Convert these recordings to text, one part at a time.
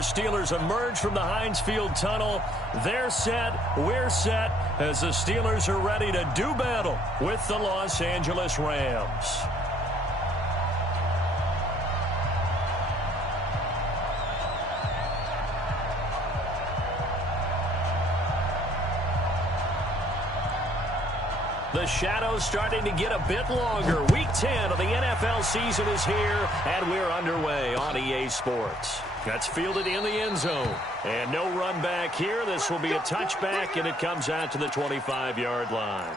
Steelers emerge from the Heinz Field tunnel. They're set, we're set, as the Steelers are ready to do battle with the Los Angeles Rams. The shadow's starting to get a bit longer. Week 10 of the NFL season is here, and we're underway on EA Sports. That's fielded in the end zone. And no run back here. This will be a touchback, and it comes out to the 25-yard line.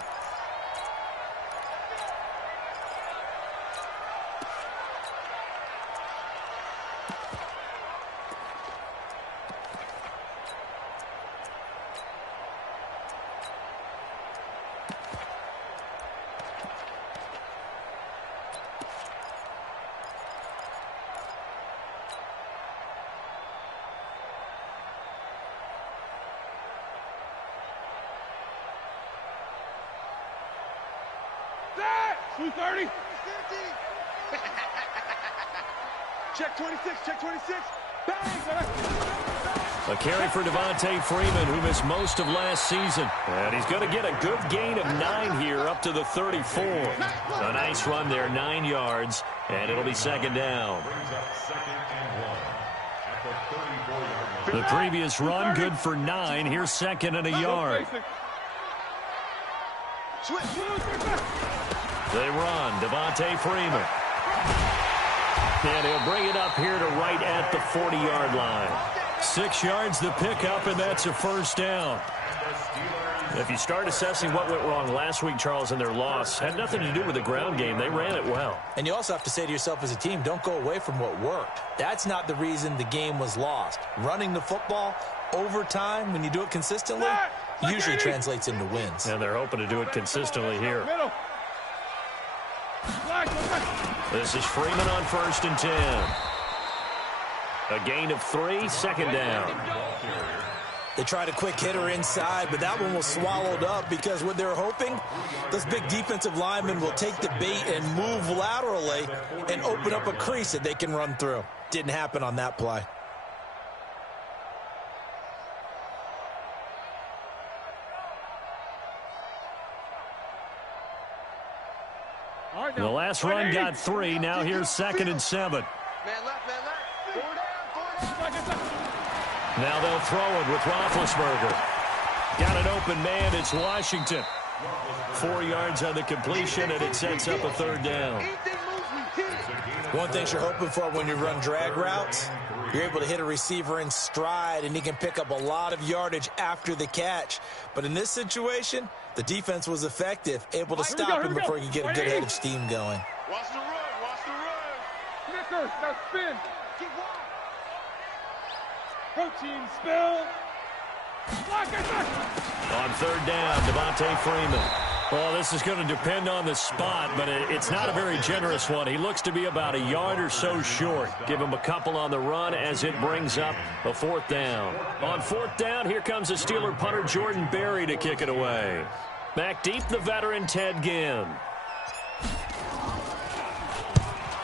Check 26, check 26. A carry for Devontae Freeman, who missed most of last season. And he's going to get a good gain of 9 here up to the 34. A nice run there, 9 yards, and it'll be second down. The previous run, good for 9. Here's second and a yard. They run, Devontae Freeman. And he'll bring it up here to right at the 40-yard line. 6 yards the pickup, and that's a first down. If you start assessing what went wrong last week, Charles, in their loss, had nothing to do with the ground game. They ran it well. And you also have to say to yourself as a team, don't go away from what worked. That's not the reason the game was lost. Running the football over time, when you do it consistently, usually translates into wins. And they're hoping to do it consistently here. This is Freeman on 1st and 10. A gain of 3, second down. They tried a quick hitter inside, but that one was swallowed up because what they're hoping, those big defensive linemen will take the bait and move laterally and open up a crease that they can run through. Didn't happen on that play. The last run got 3. Now here's 2nd and 7. Now they'll throw it with Roethlisberger. Got an open man. It's Washington. 4 yards on the completion, and it sets up a third down. One thing you're hoping for when you run drag routes, you're able to hit a receiver in stride, and he can pick up a lot of yardage after the catch. But in this situation, the defense was effective, able to stop him before he could get a good head of steam going. Watch the run, watch the run. Snickers, now spin. Keep walking. Protein spill. On 3rd down, Devontae Freeman. Well, this is going to depend on the spot, but it's not a very generous one. He looks to be about a yard or so short. Give him a couple on the run as it brings up a 4th down. On 4th down, here comes the Steeler punter Jordan Berry to kick it away. Back deep, the veteran Ted Ginn.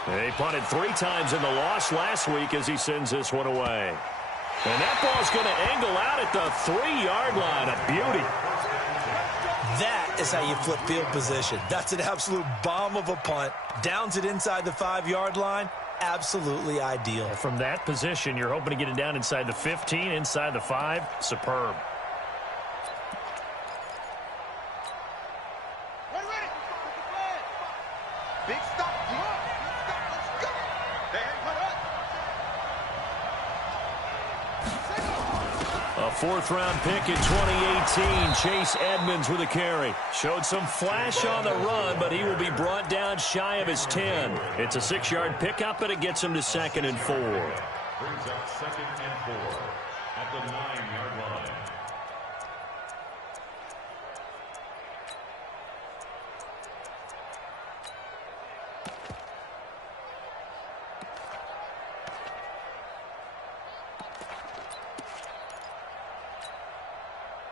He punted 3 times in the loss last week as he sends this one away. And that ball's going to angle out at the 3-yard line. A beauty. That is how you flip field position. That's an absolute bomb of a punt. Downs it inside the 5-yard line. Absolutely ideal. From that position, you're hoping to get it down inside the 15, inside the 5. Superb. Ready. Big stop. Let's go. A 4th-round pick in 2018. Chase Edmonds with a carry. Showed some flash on the run, but he will be brought down shy of his 10. It's a 6-yard pickup, and it gets him to 2nd and 4. Brings up 2nd and 4 at the 9-yard line.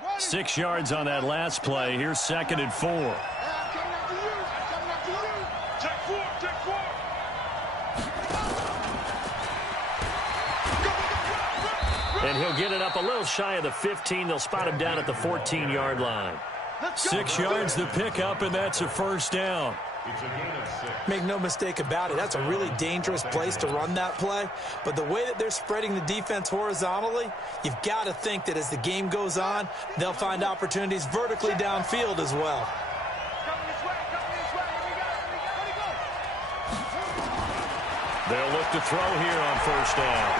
Ready. 6 yards on that last play. Here's 2nd and 4. Check 4. And he'll get it up a little shy of the 15. They'll spot him down at the 14-yard line. 6 yards the pickup, and that's a first down. Make no mistake about it, that's a really dangerous place to run that play. But the way that they're spreading the defense horizontally, you've got to think that as the game goes on, they'll find opportunities vertically downfield as well. They'll look to throw here on first down.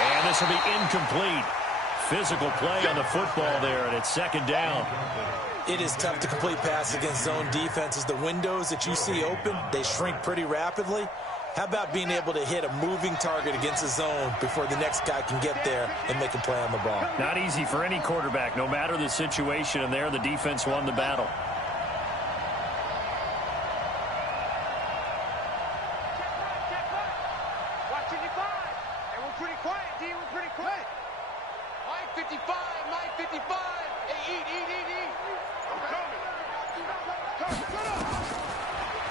And this will be incomplete. Physical play on the football there, and it's second down. It is tough to complete pass against zone defenses. The windows that you see open, they shrink pretty rapidly. How about being able to hit a moving target against a zone before the next guy can get there and make a play on the ball? Not easy for any quarterback, no matter the situation, and there the defense won the battle.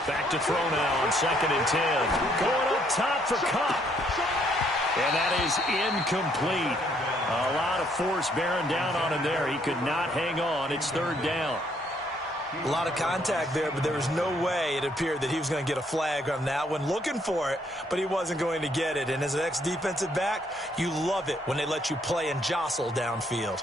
Back to throw now on 2nd and 10. Going up top for Cup. And that is incomplete. A lot of force bearing down on him there. He could not hang on. It's third down. A lot of contact there, but there was no way it appeared that he was going to get a flag on that one. Looking for it, but he wasn't going to get it. And as an ex-defensive back, you love it when they let you play and jostle downfield.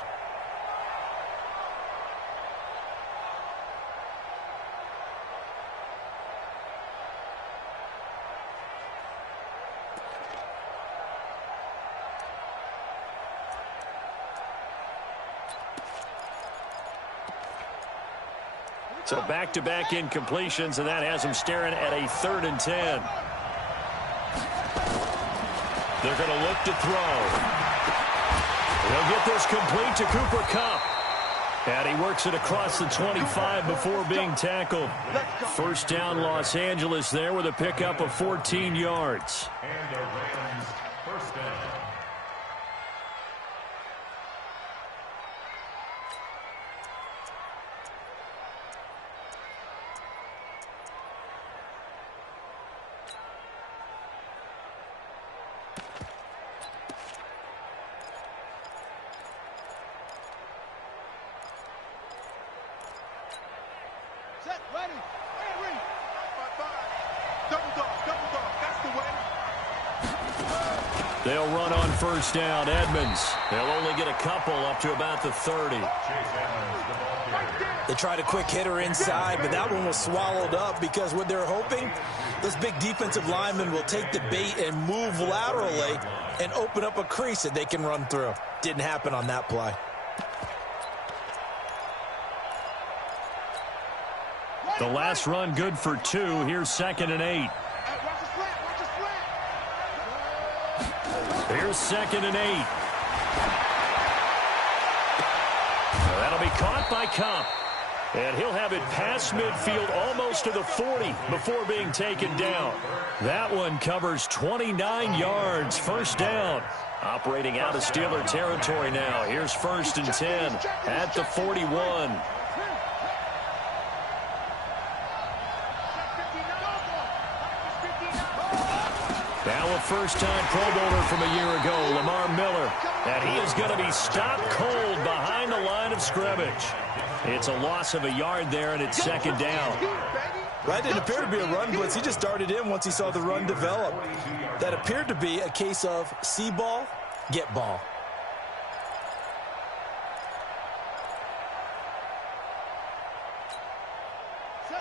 So back-to-back incompletions, and that has him staring at a 3rd and 10. They're going to look to throw. They'll get this complete to Cooper Kupp. And he works it across the 25 before being tackled. First down, Los Angeles there with a pickup of 14 yards. And the Rams first down. They'll run on first down. Edmonds. They'll only get a couple up to about the 30. They tried a quick hitter inside, but that one was swallowed up because what they're hoping, this big defensive lineman will take the bait and move laterally and open up a crease that they can run through. Didn't happen on that play. The last run good for 2. Here's 2nd and 8. Here's 2nd and 8. That'll be caught by Kupp. And he'll have it past midfield almost to the 40 before being taken down. That one covers 29 yards. First down. Operating out of Steeler territory now. Here's 1st and 10 at the 41. Now a first-time Pro Bowler from a year ago, Lamar Miller. And he is going to be stopped cold behind the line of scrimmage. It's a loss of a yard there, and it's 2nd down. That didn't appear to be a run blitz. He just darted in once he saw the run develop. That appeared to be a case of see ball, get ball.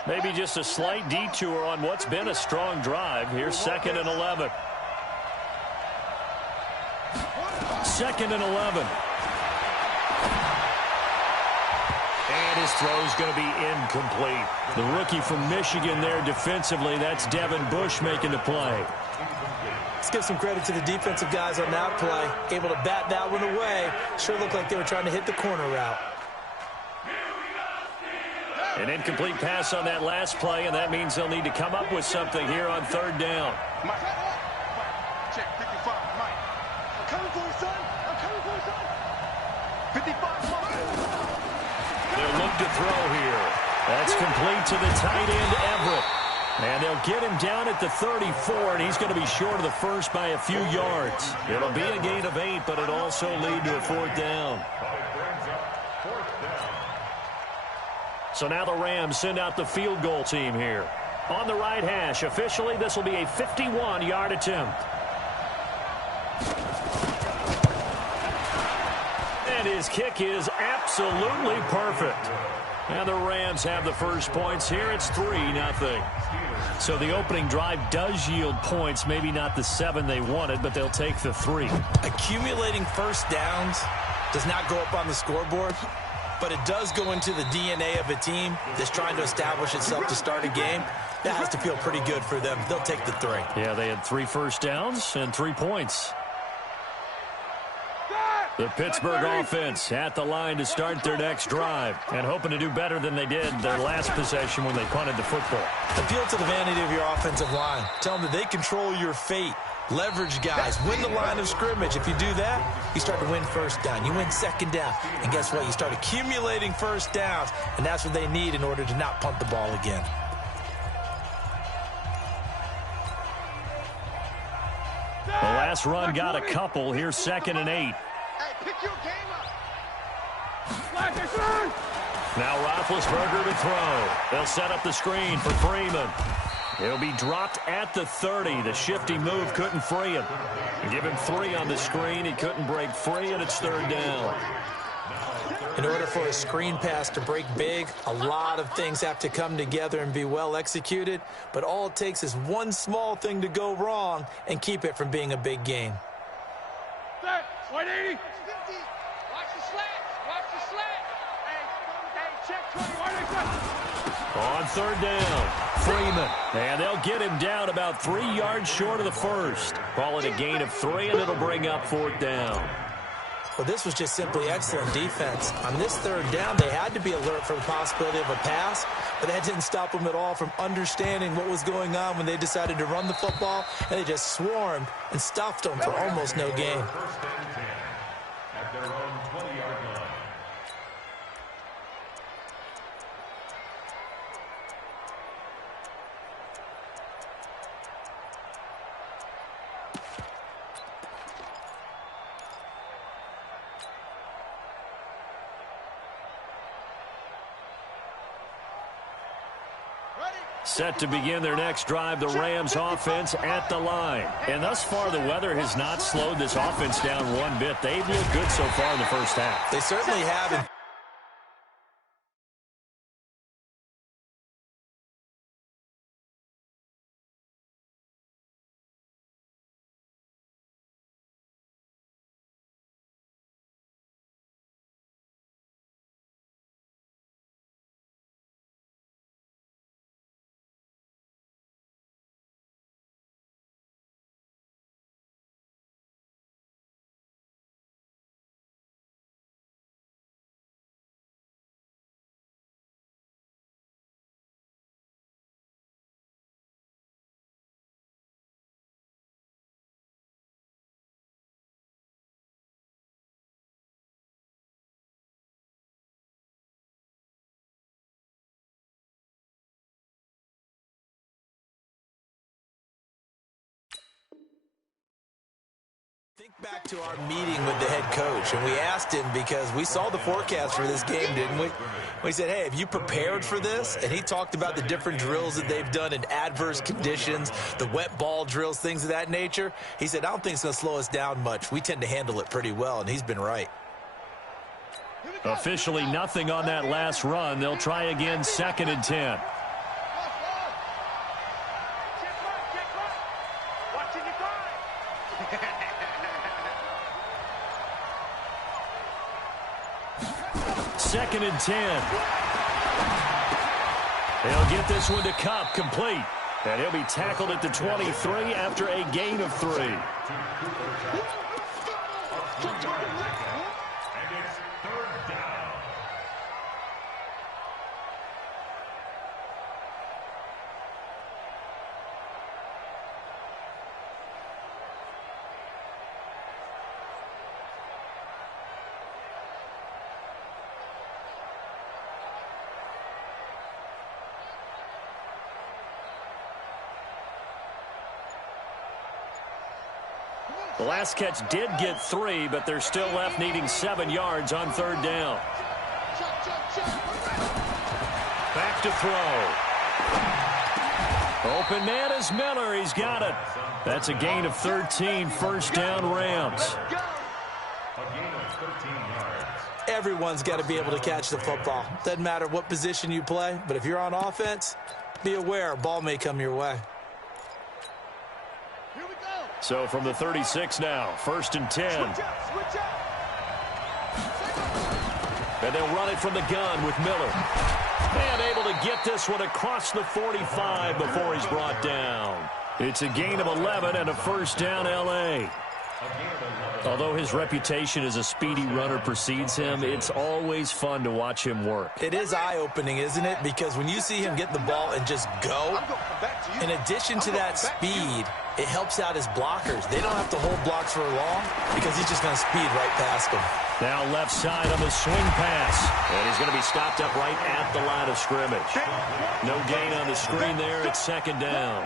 Maybe just a slight detour on what's been a strong drive. Here's 2nd and 11. 2nd and 11. And his throw's going to be incomplete. The rookie from Michigan there defensively. That's Devin Bush making the play. Let's give some credit to the defensive guys on that play. Able to bat that one away. Sure looked like they were trying to hit the corner route. An incomplete pass on that last play, and that means they'll need to come up with something here on 3rd down. Mike. Check 55, Mike. I'm coming for you, son. I'm coming for you, son. 55, Mike. They'll look to throw here. That's complete to the tight end, Everett. And they'll get him down at the 34, and he's going to be short of the first by a few yards. It'll be a gain of 8, but it'll also lead to a 4th down. So now the Rams send out the field goal team here. On the right hash, officially this will be a 51-yard attempt. And his kick is absolutely perfect. And the Rams have the first points here. It's 3-0. So the opening drive does yield points, maybe not the 7 they wanted, but they'll take the 3. Accumulating first downs does not go up on the scoreboard, but it does go into the DNA of a team that's trying to establish itself to start a game. That has to feel pretty good for them. They'll take the 3. Yeah, they had 3 first downs and 3 points. The Pittsburgh offense at the line to start their next drive and hoping to do better than they did their last possession when they punted the football. Appeal to the vanity of your offensive line. Tell them that they control your fate. Leverage guys. Win the line of scrimmage. If you do that, you start to win first down. You win second down. And guess what? You start accumulating first downs, and that's what they need in order to not punt the ball again. The last run got a couple. Here's 2nd and 8. Hey, pick your game up. Now Roethlisberger to throw. They'll set up the screen for Freeman. He'll be dropped at the 30. The shifty move couldn't free him. Give him 3 on the screen. He couldn't break free, and it's 3rd down. In order for a screen pass to break big, a lot of things have to come together and be well executed, but all it takes is one small thing to go wrong and keep it from being a big game. 180. 50. Watch the slats. Watch the slats. Hey, check 20. On 3rd down, Freeman. And they'll get him down about 3 yards short of the first. Call it a gain of 3, and it'll bring up 4th down. Well, this was just simply excellent defense. On this 3rd down, they had to be alert for the possibility of a pass, but that didn't stop them at all from understanding what was going on when they decided to run the football, and they just swarmed and stuffed them for almost no gain. At their own 20-yard line. Set to begin their next drive, the Rams offense at the line. And thus far, the weather has not slowed this offense down one bit. They've looked good so far in the first half. They certainly haven't. Think back to our meeting with the head coach, and we asked him because we saw the forecast for this game, didn't we? We said, hey, have you prepared for this? And he talked about the different drills that they've done in adverse conditions, the wet ball drills, things of that nature. He said, I don't think it's going to slow us down much. We tend to handle it pretty well, and he's been right. Officially nothing on that last run. They'll try again, 2nd and 10. Second and 10. They'll get this one to Cup, complete. And he'll be tackled at the 23 after a gain of 3. And it's 3rd down. The last catch did get 3, but they're still left needing 7 yards on 3rd down. Back to throw. Open man is Miller. He's got it. That's a gain of 13, 1st down Rams. A gain of 13 yards. Everyone's got to be able to catch the football. Doesn't matter what position you play, but if you're on offense, be aware a ball may come your way. Here we go. So from the 36 now, 1st and 10. Switch out. And they'll run it from the gun with Miller. And able to get this one across the 45 before he's brought down. It's a gain of 11 and a 1st down L.A. Although his reputation as a speedy runner precedes him, it's always fun to watch him work. It is eye-opening, isn't it? Because when you see him get the ball and just go, in addition to that speed, it helps out his blockers. They don't have to hold blocks for long because he's just going to speed right past them. Now left side on the swing pass. And he's going to be stopped up right at the line of scrimmage. No gain on the screen there. It's 2nd down.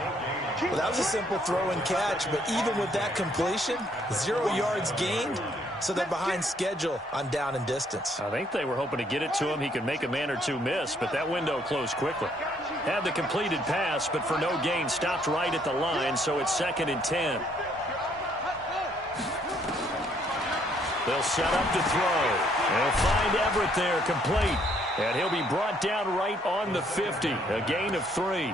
Well, that was a simple throw and catch, but even with that completion, 0 yards gained, so they're behind schedule on down and distance. I think they were hoping to get it to him. He could make a man or two miss, but that window closed quickly. Had the completed pass, but for no gain, stopped right at the line, so it's 2nd and 10. They'll set up to throw. They'll find Everett there, complete. And he'll be brought down right on the 50, a gain of 3.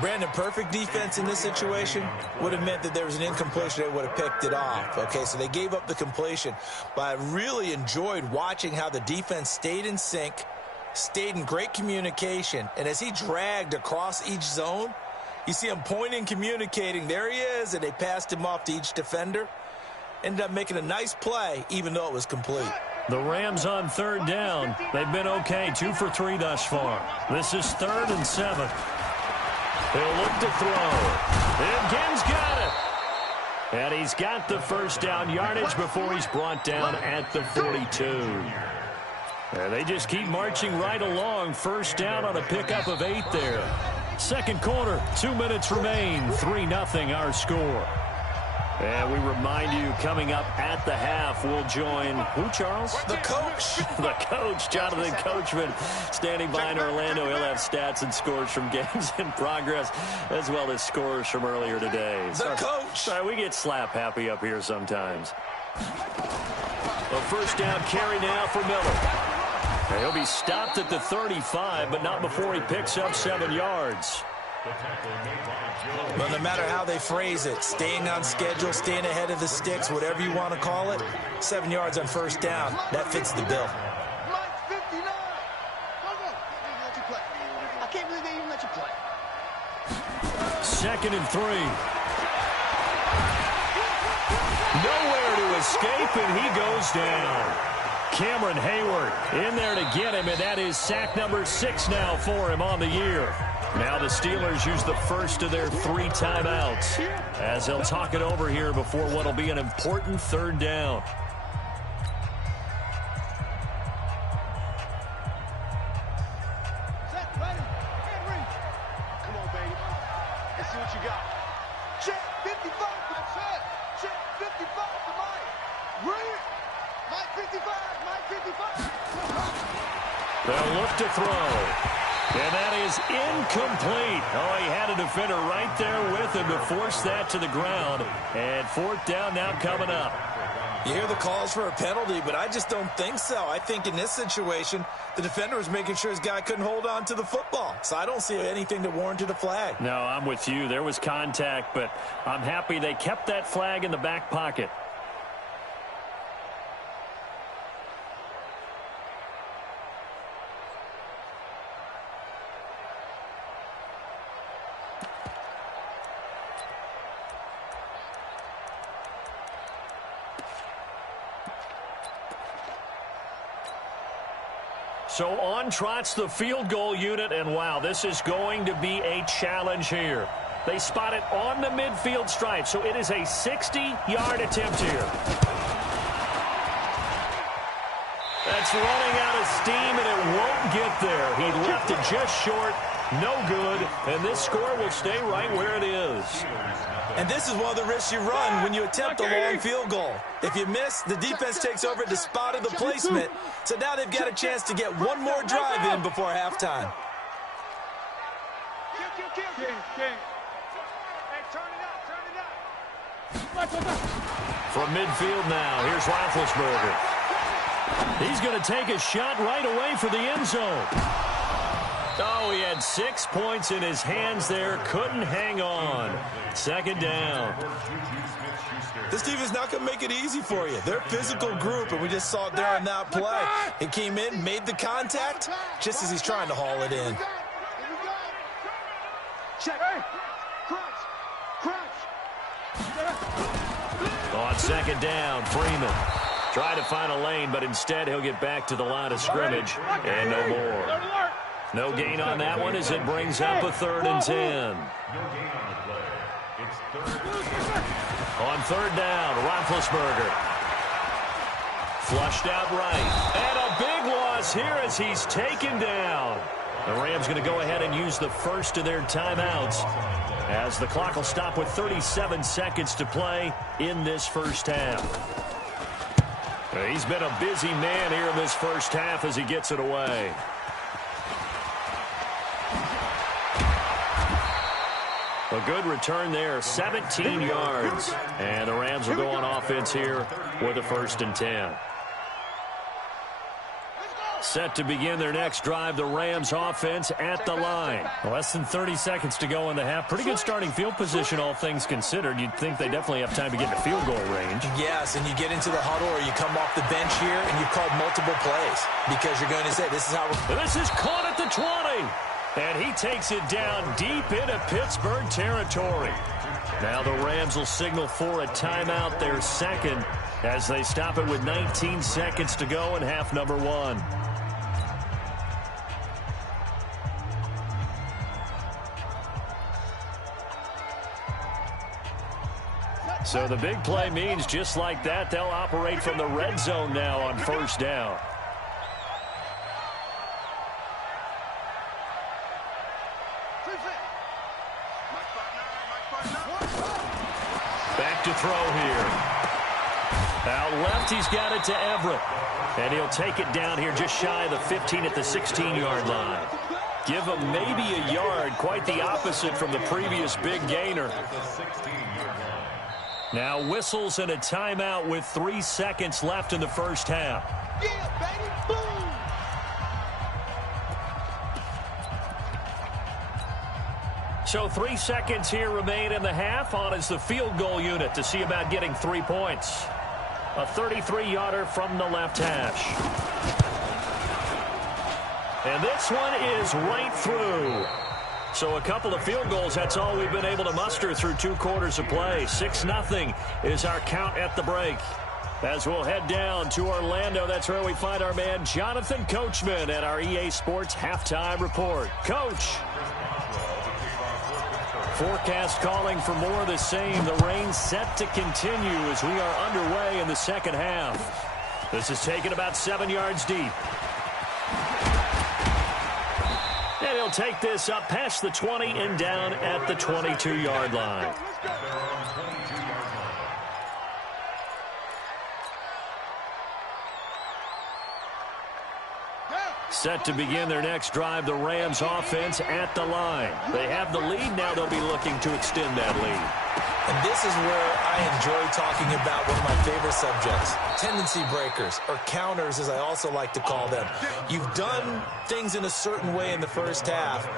Brandon, perfect defense in this situation would have meant that there was an incompletion. They would have picked it off. Okay, so they gave up the completion. But I really enjoyed watching how the defense stayed in sync, stayed in great communication, and as he dragged across each zone, you see him pointing, communicating. There he is, and they passed him off to each defender. Ended up making a nice play, even though it was complete. The Rams on 3rd down. They've been okay, 2 for 3 thus far. This is 3rd and 7. He'll look to throw. And Gibbs got it. And he's got the 1st down yardage before he's brought down at the 42. And they just keep marching right along. 1st down on a pickup of 8 there. 2nd quarter, 2 minutes remain. 3-0 our score. And we remind you, coming up at the half, we'll join who, Charles? The coach. The coach, Jonathan Coachman, standing by in Orlando. He'll have stats and scores from games in progress, as well as scores from earlier today. The coach. Sorry, we get slap happy up here sometimes. A 1st down carry now for Miller. And he'll be stopped at the 35, but not before he picks up 7 yards. Well, no matter how they phrase it, staying on schedule, staying ahead of the sticks, whatever you want to call it, 7 yards on 1st down, that fits the bill. Mike 59. I can't believe they even let you play. 2nd and 3. Nowhere to escape, and he goes down. Cameron Hayward in there to get him, and that is sack number 6 now for him on the year. Now the Steelers use the first of their 3 timeouts as they'll talk it over here before what will be an important 3rd down. Set, ready, and read. Come on, baby. Let's see what you got. Check 55. That's it. Check 55 to Mike. Read. Mike 55. Mike 55. They'll look to throw. And that is incomplete. Oh, he had a defender right there with him to force that to the ground. And 4th down now coming up. You hear the calls for a penalty, but I just don't think so. I think in this situation, the defender was making sure his guy couldn't hold on to the football. So I don't see anything that warranted a flag. No, I'm with you. There was contact, but I'm happy they kept that flag in the back pocket. So on trots the field goal unit, and wow, this is going to be a challenge here. They spot it on the midfield stripe, so it is a 60-yard attempt here. That's running out of steam, and it won't get there. He left it just short, No good, and this score will stay right where it is. And this is one of the risks you run when you attempt a long field goal. If you miss, the defense takes over at the spot of the placement. So now they've got a chance to get one more drive in before halftime. From midfield now, here's Roethlisberger. He's going to take a shot right away for the end zone. Oh, he had 6 points in his hands there. Couldn't hang on. Second down. This team is not going to make it easy for you. They're a physical group, and we just saw it there on that play. He came in, made the contact, just as he's trying to haul it in. Check. Crunch. On second down, Freeman. Trying to find a lane, but instead he'll get back to the line of scrimmage. And no more. No gain on that one as it brings up a 3rd and 10. On third down, Roethlisberger. Flushed out right. And a big loss here as he's taken down. The Rams going to go ahead and use the first of their timeouts as the clock will stop with 37 seconds to play in this first half. He's been a busy man here in this first half as he gets it away. A good return there, 17 yards. And the Rams will go on offense here with a 1st and 10. Set to begin their next drive, the Rams offense at the line. Less than 30 seconds to go in the half. Pretty good starting field position, all things considered. You'd think they definitely have time to get in the field goal range. Yes, and you get into the huddle or you come off the bench here and you've called multiple plays because you're going to say, this is how we're... This is caught at the 20. And he takes it down deep into Pittsburgh territory. Now the Rams will signal for a timeout, their second, as they stop it with 19 seconds to go in half number 1. So the big play means just like that, they'll operate from the red zone now on first down. Back to throw here. Out left, he's got it to Everett. And he'll take it down here just shy of the 15 at the 16-yard line. Give him maybe a yard, quite the opposite from the previous big gainer. Now whistles and a timeout with 3 seconds left in the first half. Yeah, baby, boom! So 3 seconds here remain in the half. On is the field goal unit to see about getting 3 points. A 33-yarder from the left hash. And this one is right through. So a couple of field goals, that's all we've been able to muster through 2 quarters of play. 6-0 is our count at the break. As we'll head down to Orlando, that's where we find our man Jonathan Coachman at our EA Sports Halftime Report. Coach. Forecast calling for more of the same. The rain set to continue as we are underway in the second half. This is taken about 7 yards deep. And he'll take this up past the 20 and down at the 22-yard line. Set to begin their next drive, the Rams offense at the line. They have the lead. Now they'll be looking to extend that lead. And this is where I enjoy talking about one of my favorite subjects, tendency breakers, or counters as I also like to call them. You've done things in a certain way in the first half,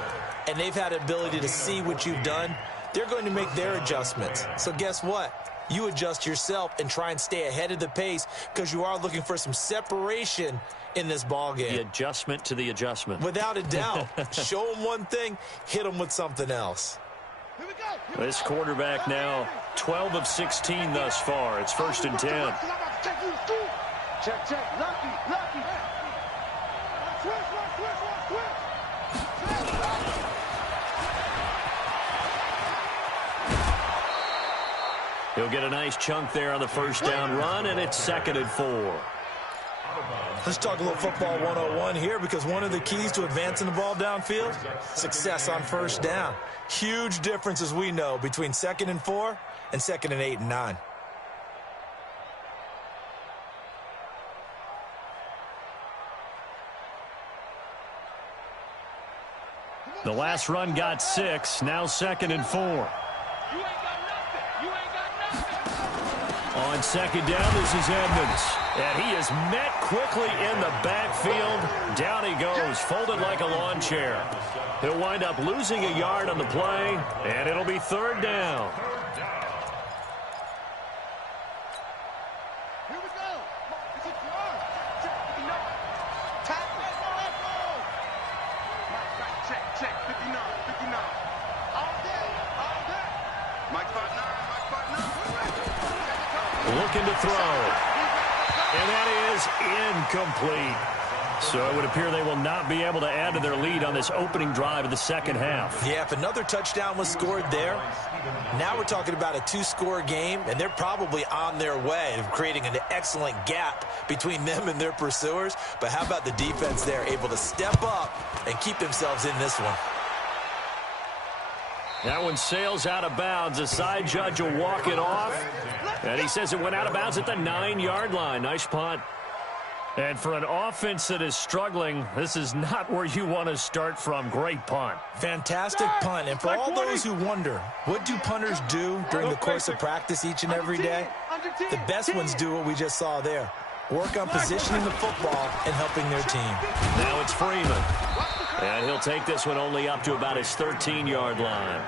and they've had the ability to see what you've done. They're going to make their adjustments. So guess what? You adjust yourself and try and stay ahead of the pace because you are looking for some separation in this ball game. The adjustment to the adjustment. Without a doubt. Show them one thing, hit them with something else. This quarterback now 12 of 16 thus far. It's 1st and 10. Check, check, lucky. Switch. He'll get a nice chunk there on the first down run, and it's 2nd and 4. Let's talk a little football 101 here, because one of the keys to advancing the ball downfield, success on first down. Huge difference, as we know, between 2nd and 4 and 2nd and 8 and 9. The last run got 6, now 2nd and 4. On 2nd down, this is Edmonds. And he is met quickly in the backfield. Down he goes, folded like a lawn chair. He'll wind up losing a yard on the play, and it'll be 3rd down. Here we go. This is yours. Tackle. Check. 59. All day. Mike 5'9". Looking to throw. And that is incomplete. So it would appear they will not be able to add to their lead on this opening drive of the second half. Yeah, if another touchdown was scored there, now we're talking about a 2-score game, and they're probably on their way of creating an excellent gap between them and their pursuers. But how about the defense there, able to step up and keep themselves in this one? That one sails out of bounds. The side judge will walk it off. And he says it went out of bounds at the 9-yard line. Nice punt. And for an offense that is struggling, this is not where you want to start from. Great punt. Fantastic punt. And for all those who wonder, what do punters do during the course of practice each and every day? The best ones do what we just saw there. Work on positioning the football and helping their team. Now it's Freeman. And he'll take this one only up to about his 13-yard line.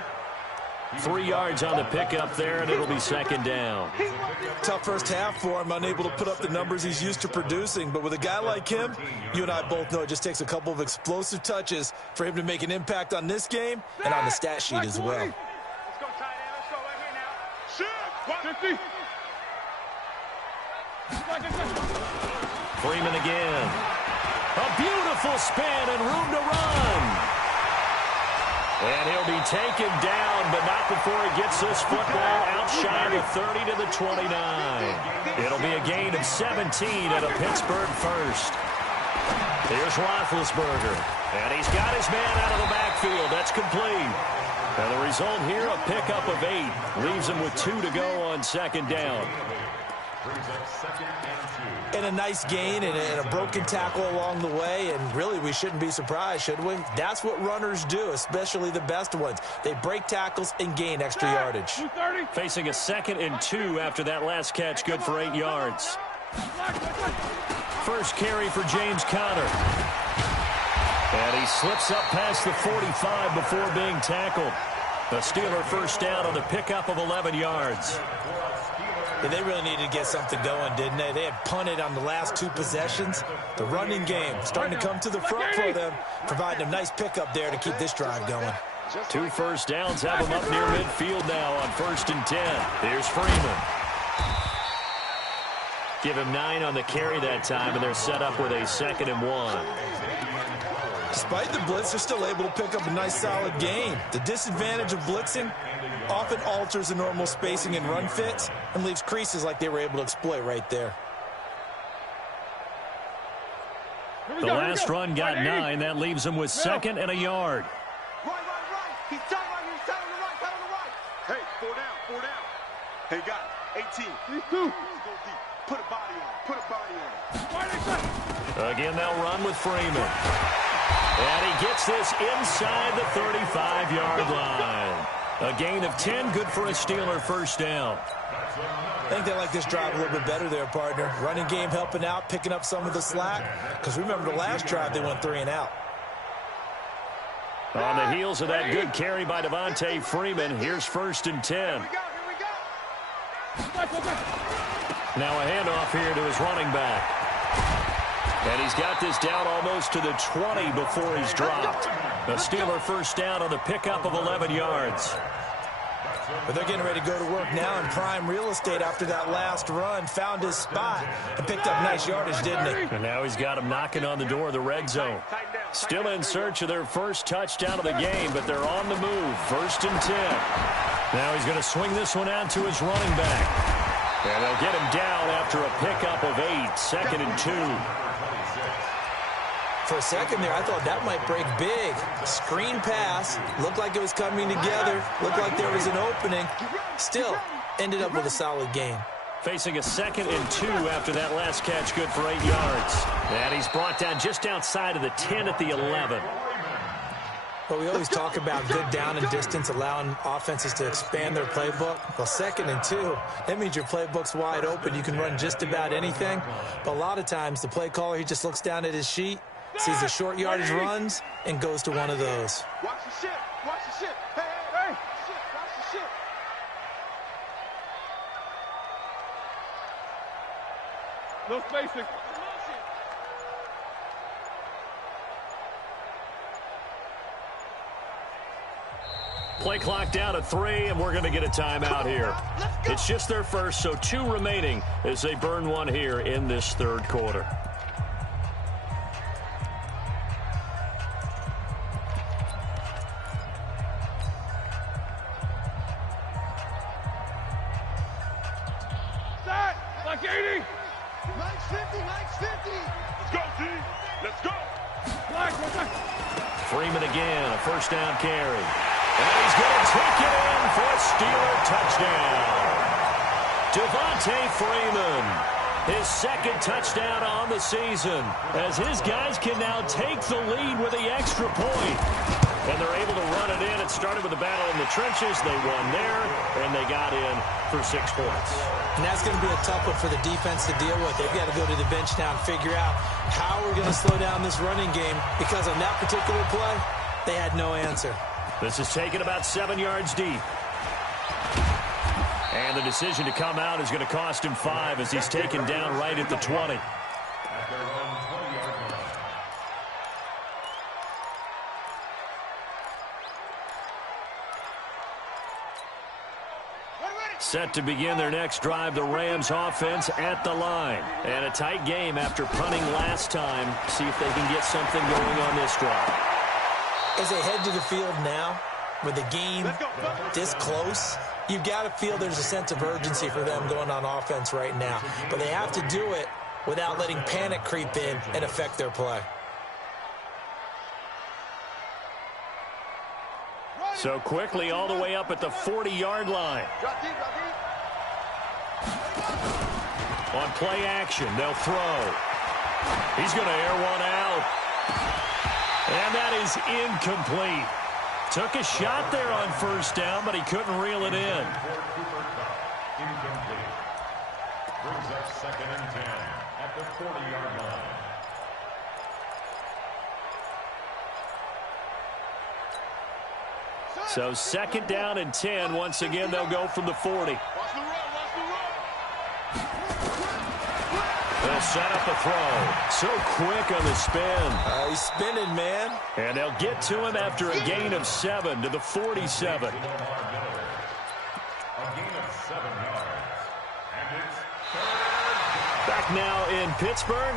3 yards on the pickup there, and it'll be 2nd down. Tough first half for him, unable to put up the numbers he's used to producing. But with a guy like him, you and I both know it just takes a couple of explosive touches for him to make an impact on this game and on the stat sheet as well. Let's go tight end. Let's go right here now. Shoot. Freeman again. A beautiful spin and room to run. And he'll be taken down, but not before he gets this football out shy of the 30 to the 29. It'll be a gain of 17 at a Pittsburgh first. Here's Roethlisberger. And he's got his man out of the backfield. That's complete. And the result here, a pickup of 8. Leaves him with 2 to go on 2nd down. And a nice gain and a broken tackle along the way, and really we shouldn't be surprised, should we? That's what runners do, especially the best ones. They break tackles and gain extra yardage. Facing a 2nd and 2 after that last catch, good for 8 yards. First carry for James Conner. And he slips up past the 45 before being tackled. The Steeler first down on the pickup of 11 yards. And they really needed to get something going, didn't they? They had punted on the last 2 possessions. The running game starting to come to the front for them, providing a nice pickup there to keep this drive going. 2 first downs have them up near midfield now on 1st and 10. Here's Freeman. Give him 9 on the carry that time, and they're set up with a 2nd and 1. Despite the blitz, they're still able to pick up a nice solid gain. The disadvantage of blitzing often alters the normal spacing and run fits and leaves creases like they were able to exploit right there. The last run got 9. That leaves him with 2nd and a yard. Right. He's telling right. Hey, 4 down. Hey, got it. 18. Let's go deep. Put a body on. Again, they'll run with Freeman. And he gets this inside the 35-yard line. A gain of 10, good for a Steeler first down. I think they like this drive a little bit better there, partner. Running game helping out, picking up some of the slack. Because remember the last drive, they went 3 and out. On the heels of that good carry by Devontae Freeman, here's 1st and 10. Here we go. Now a handoff here to his running back. And he's got this down almost to the 20 before he's dropped. The Steeler first down on the pickup of 11 yards. But they're getting ready to go to work now in prime real estate after that last run. Found his spot and picked up nice yardage, didn't he? And now he's got him knocking on the door of the red zone. Still in search of their first touchdown of the game, but they're on the move. 1st and 10. Now he's going to swing this one out to his running back. And they'll get him down after after a pickup of 8, 2nd and 2. For a second there, I thought that might break big. Screen pass, looked like it was coming together, looked like there was an opening. Still, ended up with a solid game. Facing a 2nd and 2 after that last catch, good for 8 yards. And he's brought down just outside of the 10 at the 11. But we always talk about good down and distance, allowing offenses to expand their playbook. Well, 2nd and 2, that means your playbook's wide open. You can run just about anything. But a lot of times, the play caller, he just looks down at his sheet, sees the short yardage runs, and goes to one of those. Watch the shit. Watch the shit. Hey, hey, hey. Shit. Watch the shit. No spacing. Play clock down at 3, and we're going to get a timeout here. It's just their first, so 2 remaining as they burn one here in this 3rd quarter. Like 80. Mike's 50. Mike's 50. Let's go, G. Let's go. Freeman again, a 1st down carry. And he's going to take it in for a Steeler touchdown. Devontae Freeman, his 2nd touchdown on the season, as his guys can now take the lead with the extra point. And they're able to run it in. It started with a battle in the trenches. They won there, and they got in for 6 points. And that's going to be a tough one for the defense to deal with. They've got to go to the bench now and figure out how we're going to slow down this running game, because on that particular play, they had no answer. This is taken about 7 yards deep. And the decision to come out is going to cost him 5 as he's taken down right at the 20. Set to begin their next drive, the Rams offense at the line. And a tight game after punting last time. See if they can get something going on this drive. As they head to the field now, with the game this close, you've got to feel there's a sense of urgency for them going on offense right now. But they have to do it without letting panic creep in and affect their play. So quickly all the way up at the 40-yard line. On play action, they'll throw. He's going to air one out. And that is incomplete. Took a shot there on 1st down, but he couldn't reel it in. Incomplete. Brings up 2nd and 10 at the 40-yard line. So 2nd down and 10. Once again, they'll go from the 40. They'll set up a throw. So quick on the spin. He's spinning, man. And they'll get to him after a gain of 7 to the 47. A gain of 7 yards. And it's 3rd down. Back now in Pittsburgh.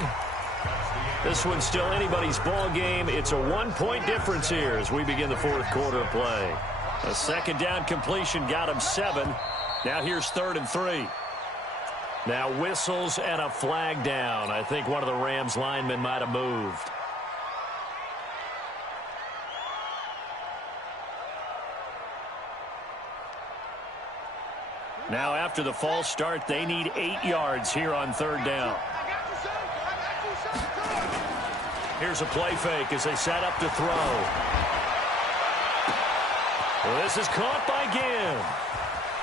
This one's still anybody's ball game. It's a 1-point difference here as we begin the 4th quarter of play. A 2nd down completion got him 7. Now here's 3rd and 3. Now whistles and a flag down. I think one of the Rams linemen might have moved. Now after the false start, they need 8 yards here on 3rd down. Here's a play fake as they set up to throw. Well, this is caught by Ginn.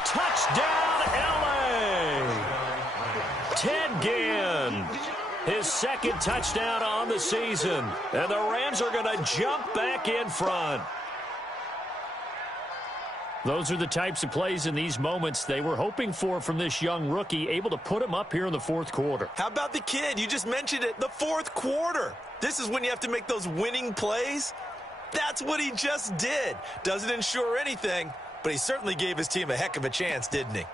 Touchdown, L.A. Ted Ginn. His 2nd touchdown on the season. And the Rams are going to jump back in front. Those are the types of plays in these moments they were hoping for from this young rookie, able to put him up here in the 4th quarter. How about the kid? You just mentioned it, the 4th quarter. This is when you have to make those winning plays. That's what he just did. Doesn't ensure anything, but he certainly gave his team a heck of a chance, didn't he?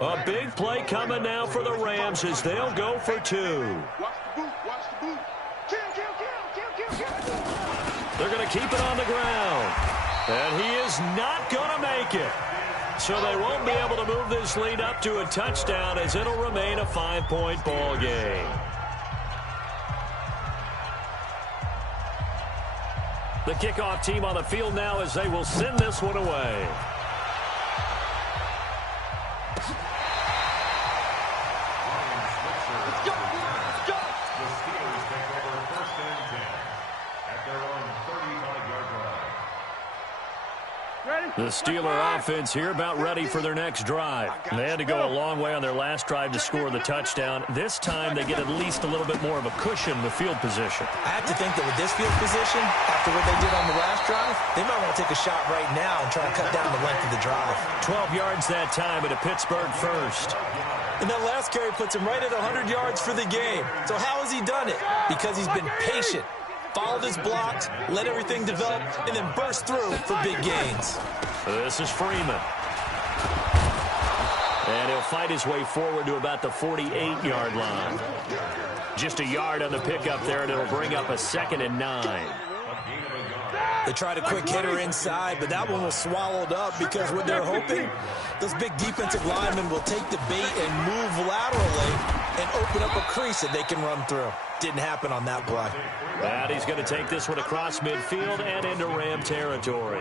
A big play coming now for the Rams as they'll go for 2. Watch the boot. Watch the boot. Kill. They're going to keep it on the ground. And he is is not going to make it. So they won't be able to move this lead up to a touchdown as it'll remain a 5-point ball game. The kickoff team on the field now as they will send this one away. The Steeler offense here about ready for their next drive. They had to go a long way on their last drive to score the touchdown. This time they get at least a little bit more of a cushion with field position. I have to think that with this field position, after what they did on the last drive, they might want to take a shot right now and try to cut down the length of the drive. 12 yards that time at a Pittsburgh first. And that last carry puts him right at 100 yards for the game. So how has he done it? Because he's been patient, followed his blocks, let everything develop, and then burst through for big gains. This is Freeman. And he'll fight his way forward to about the 48-yard line. Just a yard on the pickup there, and it'll bring up a 2nd and 9. They tried a quick hitter inside, but that one was swallowed up because what they're hoping, those big defensive linemen will take the bait and move laterally and open up a crease that they can run through. Didn't happen on that play. And he's going to take this one across midfield and into Ram territory.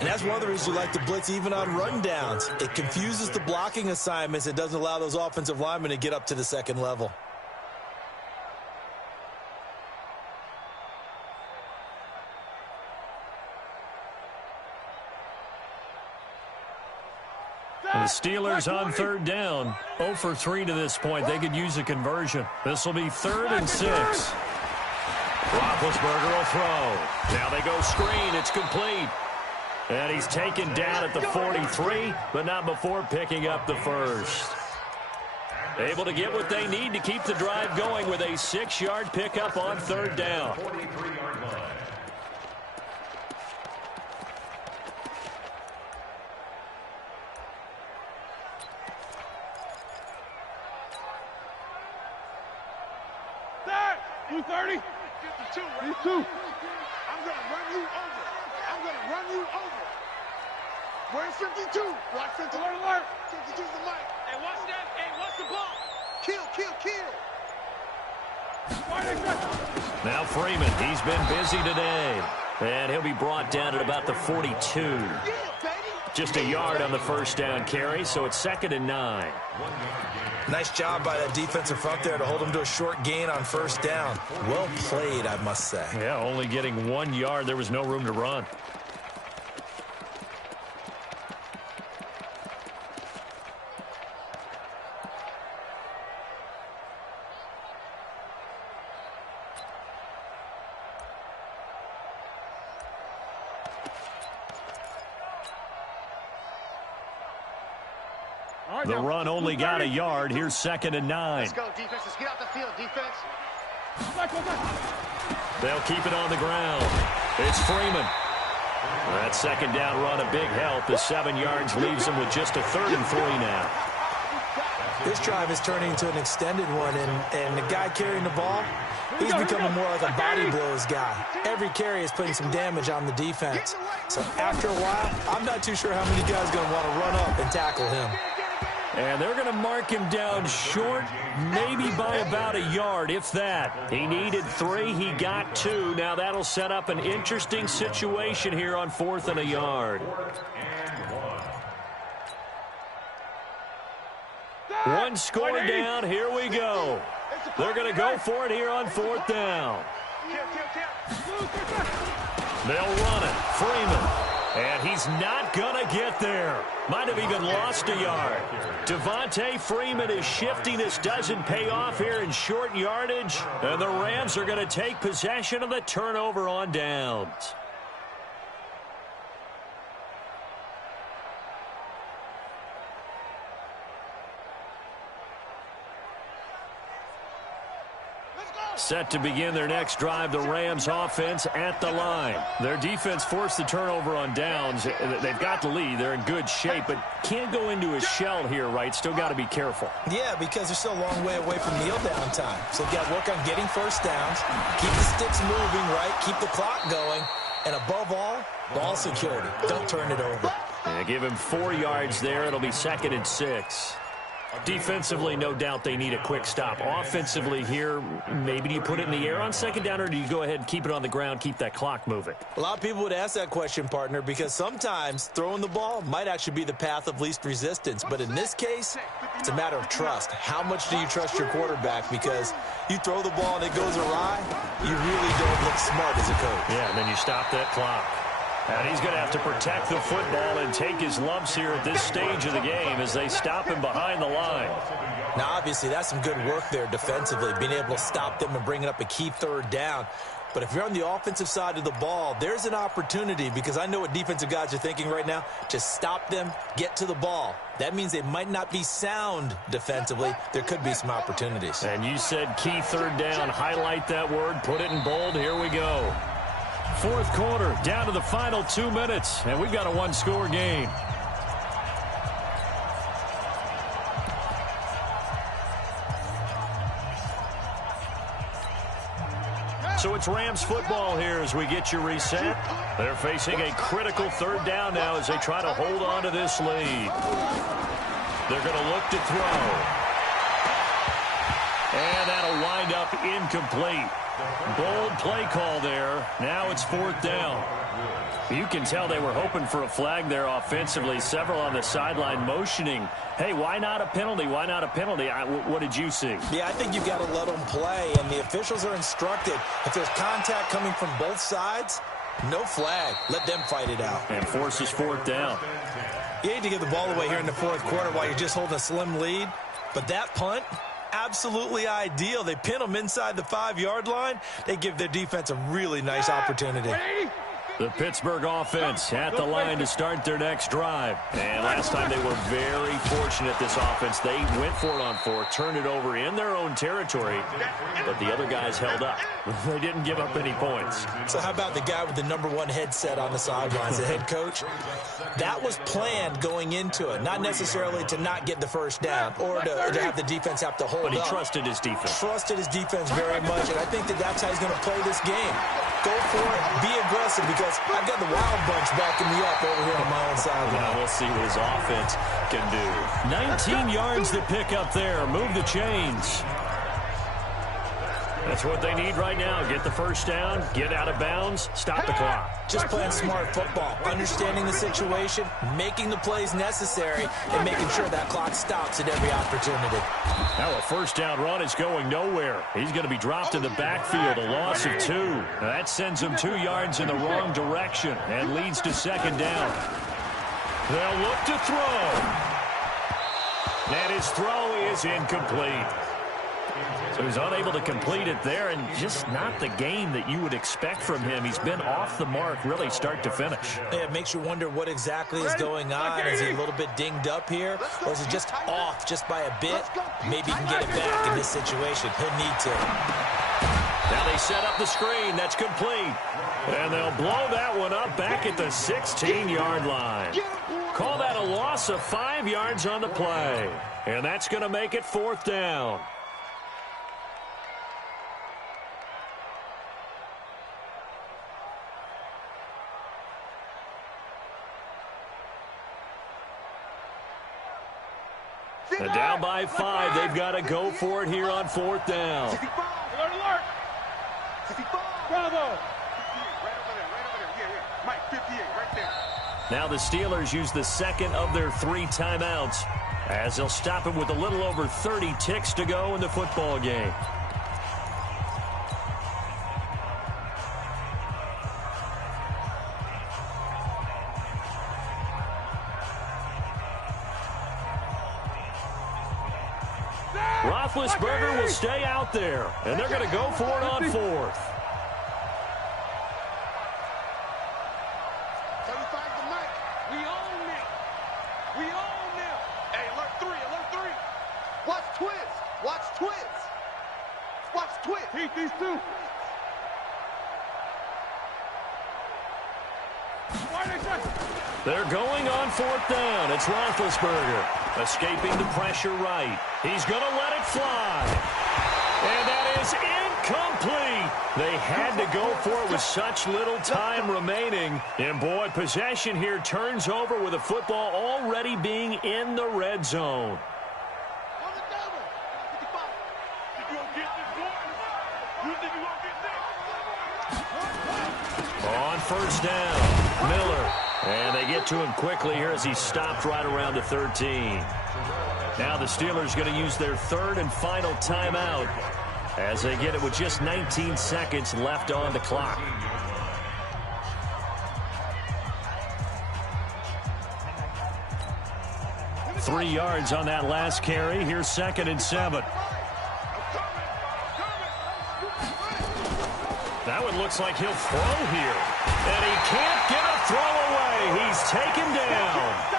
And that's one of the reasons you like to blitz even on rundowns. It confuses the blocking assignments. It doesn't allow those offensive linemen to get up to the second level. The Steelers on 3rd down. 0 for 3 to this point. They could use a conversion. This will be 3rd and 6. Roethlisberger will throw. Now they go screen. It's complete. And he's taken down at the 43, but not before picking up the first. Able to get what they need to keep the drive going with a 6-yard pickup on 3rd down. Third, 230. 52, right? 52. I'm going to run you over. I'm going to run you over. Where's 52? Watch 52. Alert. 52's the mic. Hey, watch that. Hey, watch the ball. Kill, kill, kill. Now Freeman, he's been busy today. And he'll be brought down at about the 42. Yeah, baby. Just a yard on the first down carry, so it's 2nd and 9. Nice job by that defensive front there to hold him to a short gain on 1st down. Well played, I must say. Yeah, only getting 1 yard. There was no room to run. The run only got a yard. Here's 2nd and 9. Let's go, defense. Let's get out the field, defense. They'll keep it on the ground. It's Freeman. That 2nd down run, a big help. The 7 yards leaves him with just a 3rd and 3 now. This drive is turning into an extended one, and the guy carrying the ball, he's becoming more like a body blows guy. Every carry is putting some damage on the defense. So after a while, I'm not too sure how many guys are going to want to run up and tackle him. And they're going to mark him down short, maybe by about a yard, if that. He needed 3. He got 2. Now that'll set up an interesting situation here on 4th and a yard. One score down. Here we go. They're going to go for it here on 4th down. They'll run it. Freeman. And he's not going to get there. Might have even lost a yard. Devontae Freeman is shifting. This doesn't pay off here in short yardage. And the Rams are going to take possession of the turnover on downs. Set to begin their next drive, the Rams offense at the line. Their defense forced the turnover on downs. They've got the lead. They're in good shape, but can't go into a shell here, right? Still got to be careful. Yeah, because they're still a long way away from kneel down time. So they've got to work on getting 1st downs, keep the sticks moving, right? Keep the clock going. And above all, ball security. Don't turn it over. Yeah, give him 4 yards there. It'll be 2nd and 6. Defensively, no doubt they need a quick stop. Offensively here, maybe do you put it in the air on 2nd down, or do you go ahead and keep it on the ground, keep that clock moving? A lot of people would ask that question, partner, because sometimes throwing the ball might actually be the path of least resistance. But in this case, it's a matter of trust. How much do you trust your quarterback? Because you throw the ball and it goes awry, you really don't look smart as a coach. Yeah, and then you stop that clock. And he's going to have to protect the football and take his lumps here at this stage of the game as they stop him behind the line. Now, obviously, that's some good work there defensively, being able to stop them and bringing up a key 3rd down. But if you're on the offensive side of the ball, there's an opportunity, because I know what defensive guys are thinking right now. Just stop them, get to the ball. That means they might not be sound defensively. There could be some opportunities. And you said key 3rd down. Highlight that word. Put it in bold. Here we go. 4th quarter, down to the final 2 minutes, and we've got a 1-score game. So it's Rams football here as we get you reset. They're facing a critical 3rd down now as they try to hold on to this lead. They're going to look to throw. And that'll wind up incomplete. Bold play call there. Now it's 4th down. You can tell they were hoping for a flag there offensively. Several on the sideline motioning, hey, why not a penalty? Why not a penalty? What did you see? Yeah, I think you've got to let them play, and the officials are instructed. If there's contact coming from both sides, no flag. Let them fight it out. And forces 4th down. You hate to give the ball away here in the 4th quarter while you're just holding a slim lead, but that punt, absolutely ideal. They pin them inside the 5-yard line. They give their defense a really nice opportunity. The Pittsburgh offense at the line to start their next drive. And last time they were very fortunate, this offense. They went for it on 4, turned it over in their own territory, but the other guys held up. They didn't give up any points. So how about the guy with the #1 headset on the sidelines, the head coach? That was planned going into it, not necessarily to not get the 1st down or to have the defense have to hold up. But he trusted his defense. Trusted his defense very much, and I think that's how he's going to play this game. Go for it, be aggressive, because I've got the Wild Bunch backing me up over here on my own sideline. Now we'll see what his offense can do. 19 yards to pick up there. Move the chains. That's what they need right now. Get the 1st down, get out of bounds, stop the clock. Just playing smart football, understanding the situation, making the plays necessary, and making sure that clock stops at every opportunity. Now a 1st down run is going nowhere. He's going to be dropped in the backfield, a loss of 2. Now that sends him 2 yards in the wrong direction and leads to 2nd down. They'll look to throw. And his throw is incomplete. So he's unable to complete it there, and just not the game that you would expect from him. He's been off the mark really start to finish. Yeah, it makes you wonder what exactly is going on. Is he a little bit dinged up here, or is it just off just by a bit? Maybe he can get it back in this situation. He'll need to. Now they set up the screen. That's complete. And they'll blow that one up back at the 16-yard line. Call that a loss of 5 yards on the play. And that's going to make it 4th down. And down by 5. They've got to go for it here on 4th down. Alert, alert. 65. Bravo. 58, right over there, right over there. Yeah. Mike, 58, right there. Now the Steelers use the 2nd of their 3 timeouts as they'll stop him with a little over 30 ticks to go in the football game. Roethlisberger will stay out there, and they're going to go for it on 4th. 35 to Mike. We own it. We own them. Hey, alert 3, alert 3. Watch twist. Watch twist. Watch twist. Heat these 2. They're going on 4th down. It's Roethlisberger escaping the pressure right. He's going to let it fly. And that is incomplete. They had to go for it with such little time remaining. And, boy, possession here turns over with the football already being in the red zone. On first down, Miller. And they get to him quickly here as he stopped right around the 13. Now the Steelers going to use their third and final timeout as they get it with just 19 seconds left on the clock. Three yards on that last carry. Here's 2nd and 7. That one looks like he'll throw here. And he can't get a throw away. He's taken down.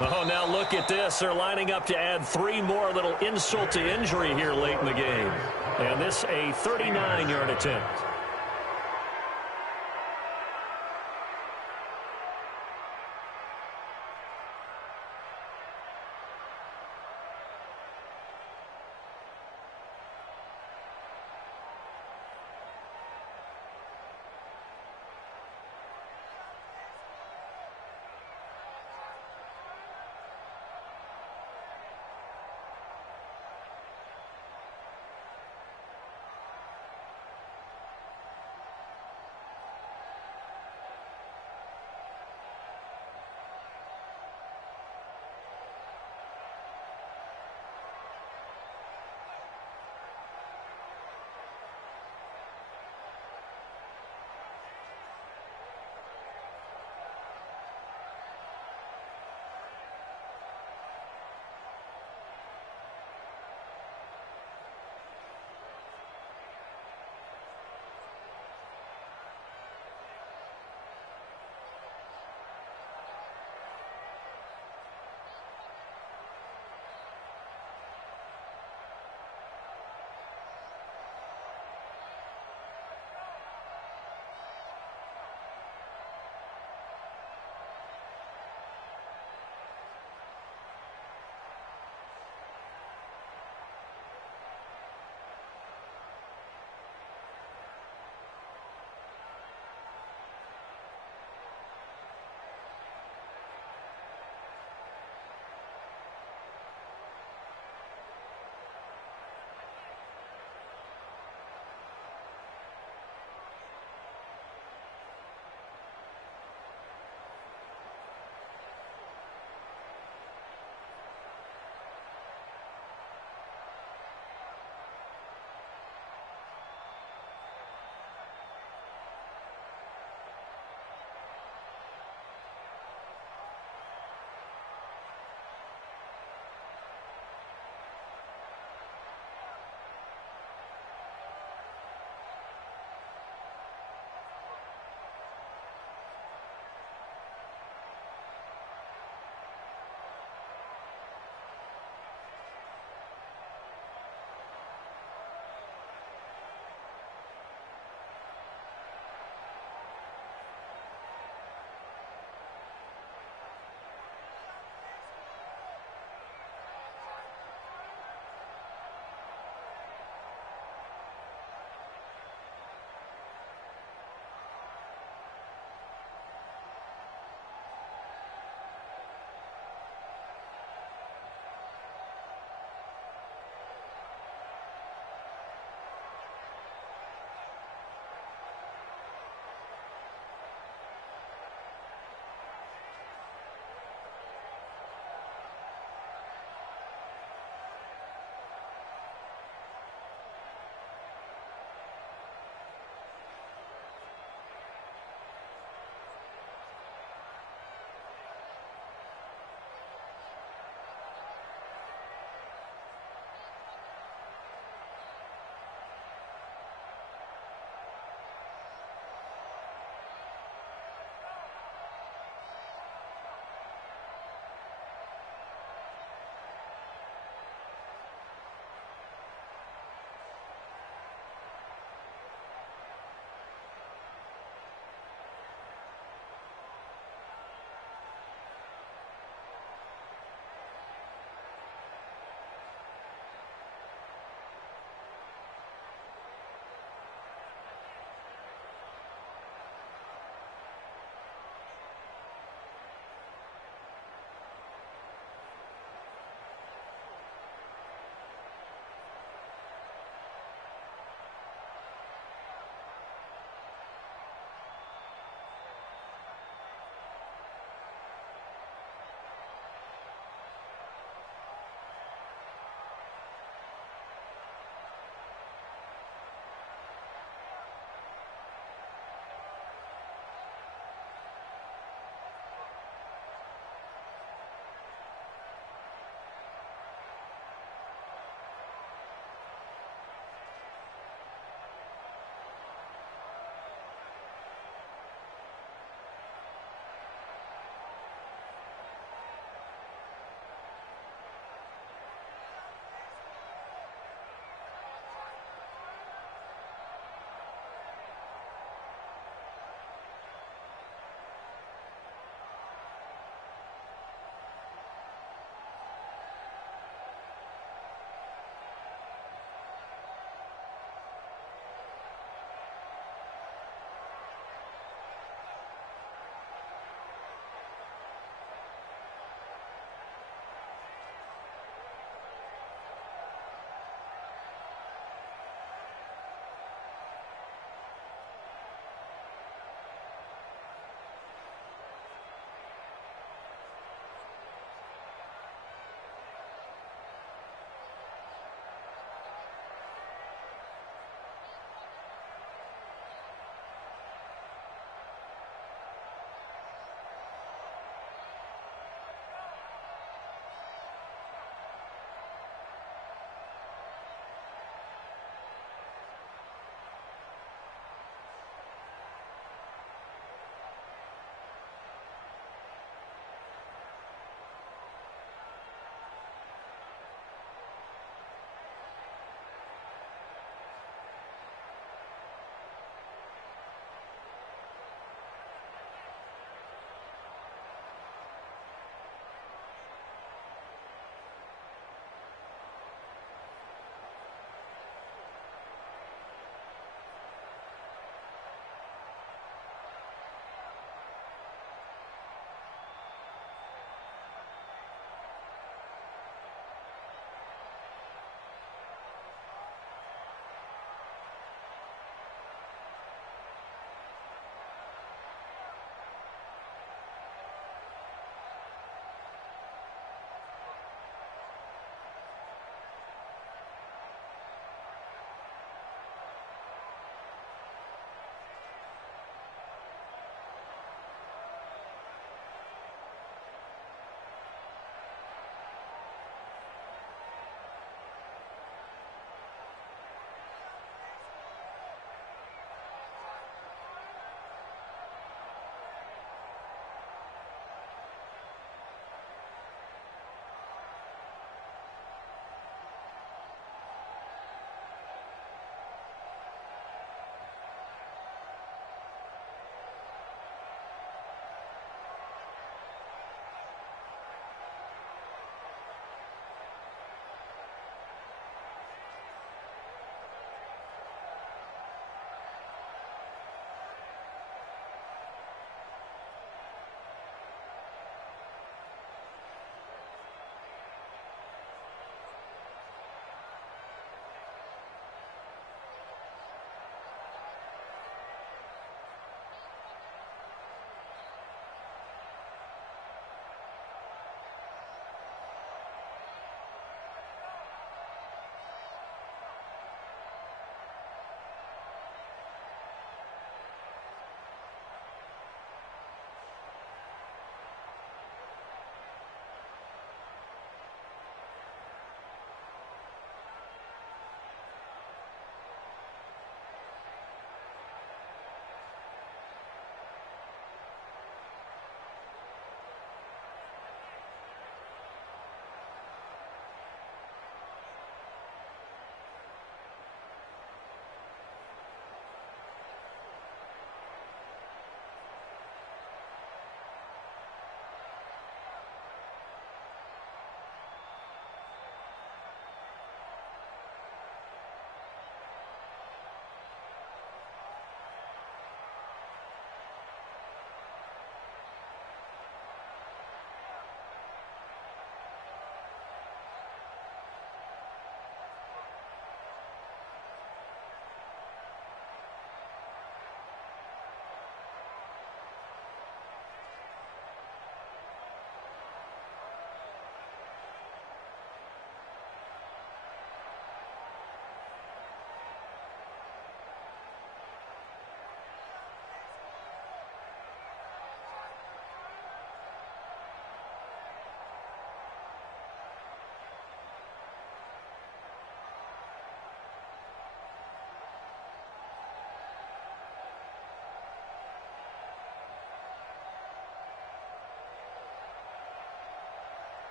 Oh, now look at this. They're lining up to add 3 more. Little insult to injury here late in the game. And this a 39-yard attempt.